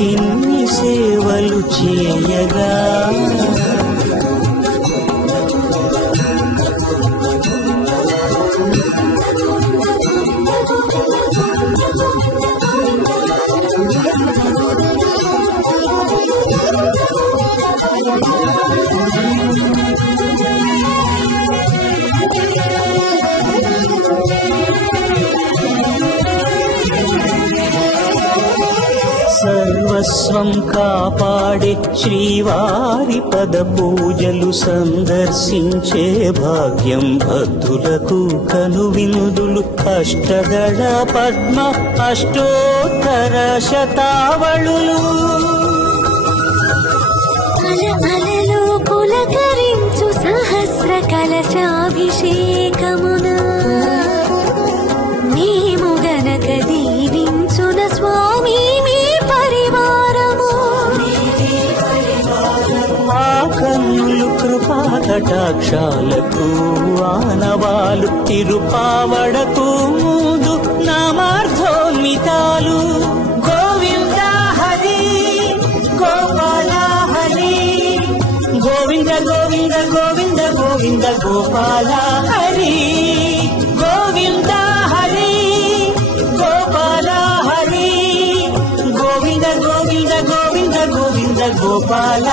నీకిన్ని సేవలు చేయగా సర్వస్వం కాపాడే శ్రీవారి పద పూజలు సందర్శించే భాగ్యం భక్తులకు కనువిందులు అష్టదళ పద్మ అష్టోత్తర శతావళులు అలలు పులకరించు సహస్ర కలశాభిషేకమున మేము గనక దీవించున స్వామి మీ పరివారము మా కన్నులు కృపా కటాక్షాలకు ఆనవాలు తిరుపావడకు ముందు నామార్థోన్మితాలు గోవింద హరి గోపాల హరి గోవింద గోవింద గోవింద గోవింద గోపాల హరి గోవింద హరి గోపాల హరి గోవింద గోవింద గోవింద గోవింద గోపాల